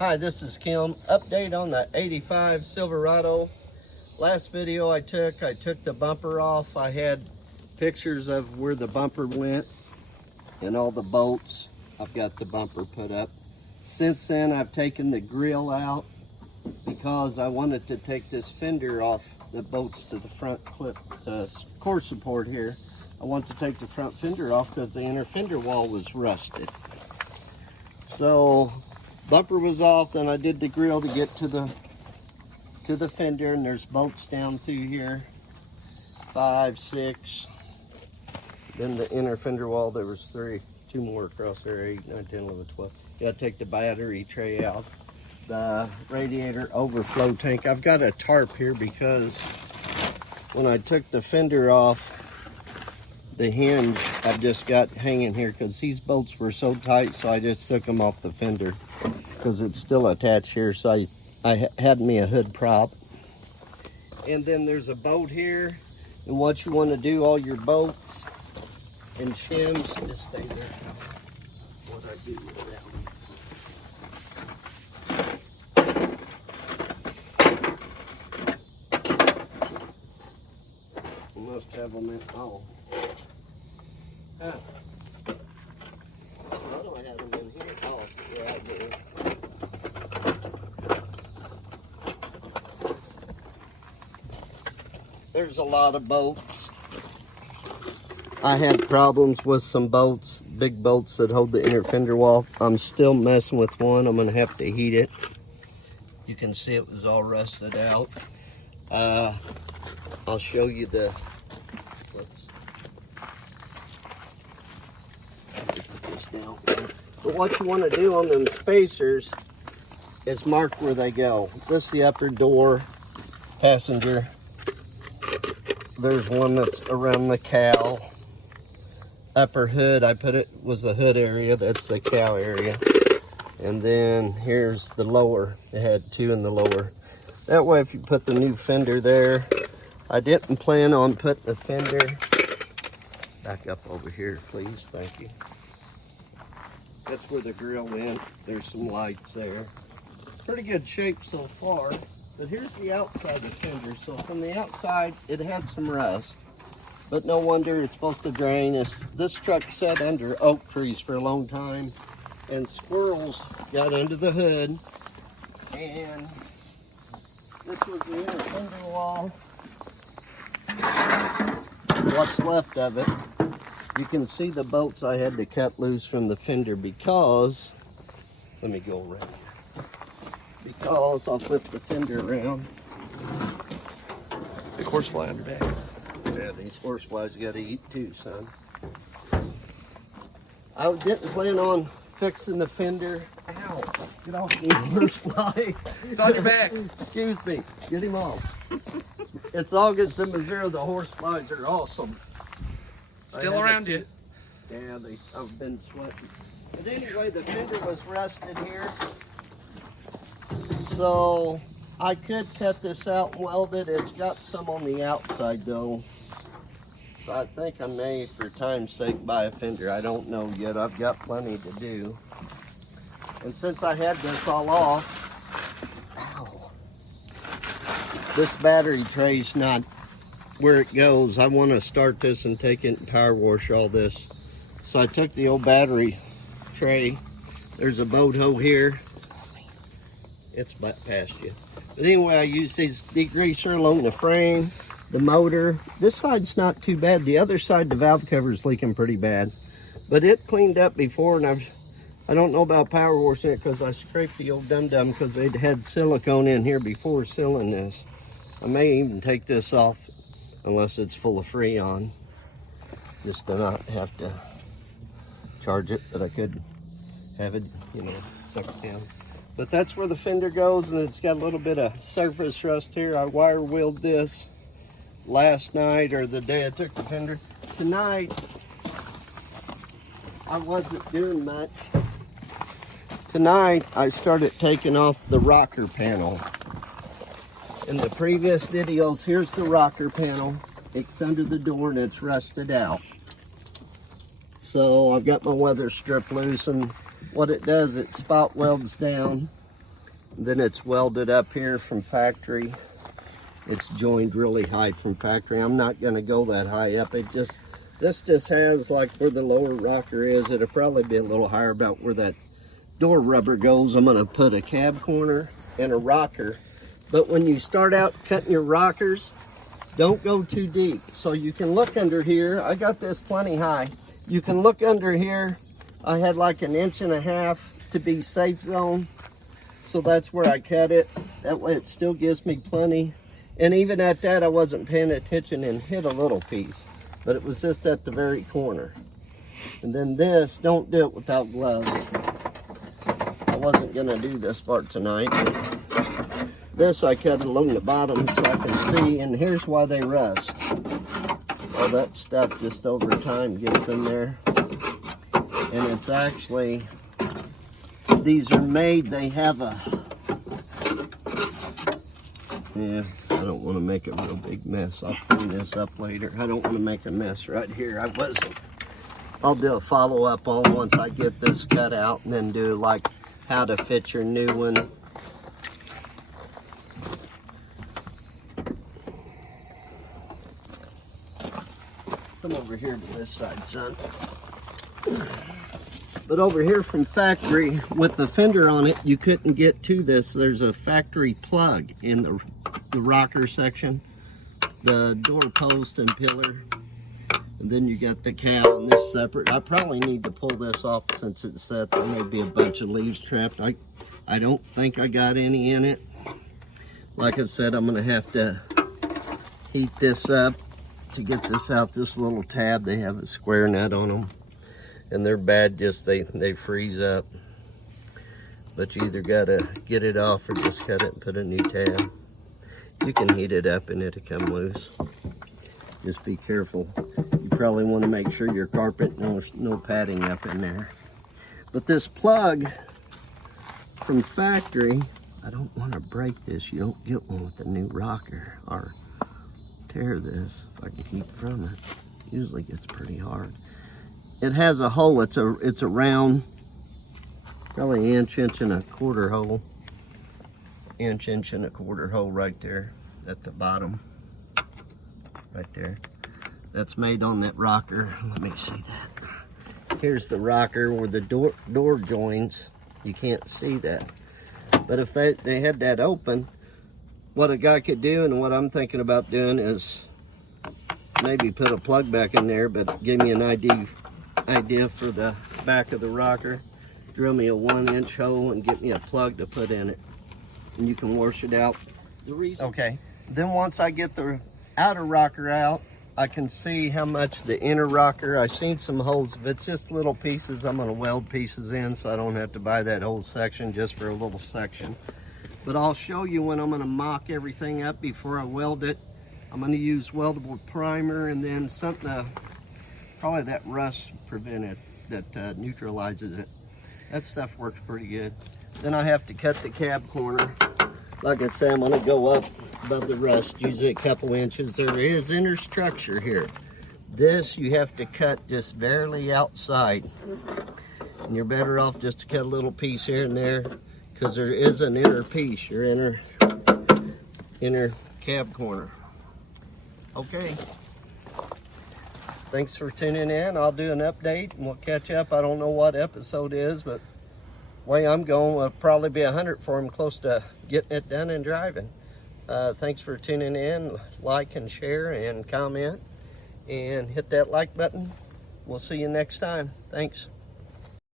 Hi, this is Kim. Update on the 85 Silverado. Last video I took the bumper off. I had pictures of where the bumper went and all the bolts. I've got the bumper put up. Since then, I've taken the grill out because I wanted to take this fender off that bolts to the front clip, core support here. I want to take the front fender off because the inner fender wall was rusted. So bumper was off, then I did the grill to get to the fender, and there's bolts down through here, 5, 6. Then the inner fender wall, there was 3, 2 more across there, 8, 9, 10, 11, 12. Gotta take the battery tray out. The radiator overflow tank. I've got a tarp here because when I took the fender off, the hinge I've just got hanging here because these bolts were so tight, so I just took them off the fender because it's still attached here. So I had me a hood prop. And then there's a bolt here, and what you want to do, all your bolts and shims, just stay there. What I do with that one. You must have them in. Oh. Huh. Why do I have them in here? Oh, yeah, I do. There's a lot of bolts. I had problems with some bolts, big bolts that hold the inner fender wall. I'm still messing with one. I'm gonna have to heat it. You can see it was all rusted out. I'll show you the, but what you want to do on them spacers is mark where they go. This is the upper door, passenger. There's one that's around the cow. Upper hood, I put it, was the hood area. That's the cow area. And then here's the lower. It had 2 in the lower. That way, if you put the new fender there, I didn't plan on putting the fender. Back up over here, please. Thank you. That's where the grill went. There's some lights there. Pretty good shape so far. But here's the outside of the fender. So from the outside, it had some rust. But no wonder, it's supposed to drain. This truck sat under oak trees for a long time. And squirrels got under the hood. And this was the inner fender wall. What's left of it. You can see the bolts I had to cut loose from the fender because, let me go around here. Because I'll flip the fender around. Big horsefly on your back. Yeah, these horseflies got to eat too, son. I didn't plan on fixing the fender. Ow, get off me, horsefly. It's on your back. Excuse me, get him off. It's August in Missouri, the horseflies are awesome. Still around you. Yeah, I've been sweating. But anyway, the fender was rusted here. So I could cut this out and weld it. It's got some on the outside though. So I think I may, for time's sake, buy a fender. I don't know yet. I've got plenty to do. And since I had this all off, ow, this battery tray's not where it goes. I want to start this and take it and power wash all this. So I took the old battery tray. There's a boat hole here. It's past you. But anyway, I used this degreaser along the frame, the motor. This side's not too bad. The other side, the valve cover is leaking pretty bad. But it cleaned up before, and I don't know about power washing it because I scraped the old dum-dum because it had silicone in here before sealing this. I may even take this off unless it's full of Freon, just to not have to charge it, but I could have it, you know, sucked down. But that's where the fender goes, and it's got a little bit of surface rust here. I wire wheeled this last night, or the day I took the fender. Tonight, I wasn't doing much. Tonight, I started taking off the rocker panel. In the previous videos, here's the rocker panel. It's under the door and it's rusted out. So I've got my weather strip loose, and what it does, it spot welds down Then it's welded up here from factory. It's joined really high from factory. I'm not gonna go that high up. This just has like where the lower rocker is. It'll probably be a little higher about where that door rubber goes. I'm gonna put a cab corner and a rocker. But when you start out cutting your rockers, don't go too deep. So you can look under here. I got this plenty high. You can look under here. I had like 1.5 inches to be safe zone. So that's where I cut it. That way it still gives me plenty. And even at that, I wasn't paying attention and hit a little piece. But it was just at the very corner. And then this, don't do it without gloves. I wasn't gonna do this part tonight. This I cut along the bottom so I can see, and here's why they rust. All that stuff just over time gets in there. And it's actually, these are made, they have a, yeah, I don't want to make a real big mess. I'll clean this up later. I don't want to make a mess right here. I'll do a follow-up on once I get this cut out, and then do like how to fit your new one. Come over here to this side, son. But over here from factory, with the fender on it, you couldn't get to this. There's a factory plug in the rocker section, the door post and pillar. And then you got the cab and this separate. I probably need to pull this off since it's set. There may be a bunch of leaves trapped. I don't think I got any in it. Like I said, I'm gonna have to heat this up to get this out. This little tab, they have a square nut on them. And they're bad, just they freeze up. But you either gotta get it off or just cut it and put a new tab. You can heat it up and it'll come loose. Just be careful. You probably want to make sure your carpet, no padding up in there. But this plug from factory, I don't want to break this. You don't get one with a new rocker or tear this if I can keep from it. Usually gets pretty hard. It has a hole. It's a round, probably inch and a quarter hole. Inch and a quarter hole right there at the bottom. Right there. That's made on that rocker. Let me see that. Here's the rocker where the door joins. You can't see that. But if they had that open, what a guy could do, and what I'm thinking about doing, is maybe put a plug back in there, but give me an idea for the back of the rocker. Drill me a 1-inch hole and get me a plug to put in it. And you can wash it out. Okay. Then once I get the outer rocker out, I can see how much the inner rocker, I've seen some holes. If it's just little pieces, I'm gonna weld pieces in so I don't have to buy that whole section just for a little section. But I'll show you when I'm gonna mock everything up before I weld it. I'm gonna use weldable primer and then something, probably that rust preventer that neutralizes it. That stuff works pretty good. Then I have to cut the cab corner. Like I said, I'm gonna go up above the rust, usually a couple inches. There is inner structure here. This you have to cut just barely outside. And you're better off just to cut a little piece here and there, because there is an inner piece, your inner cab corner. Okay. Thanks for tuning in. I'll do an update and we'll catch up. I don't know what episode is, but the way I'm going will probably be 100 for him, close to getting it done and driving. Thanks for tuning in. Like and share and comment and hit that like button. We'll see you next time. Thanks.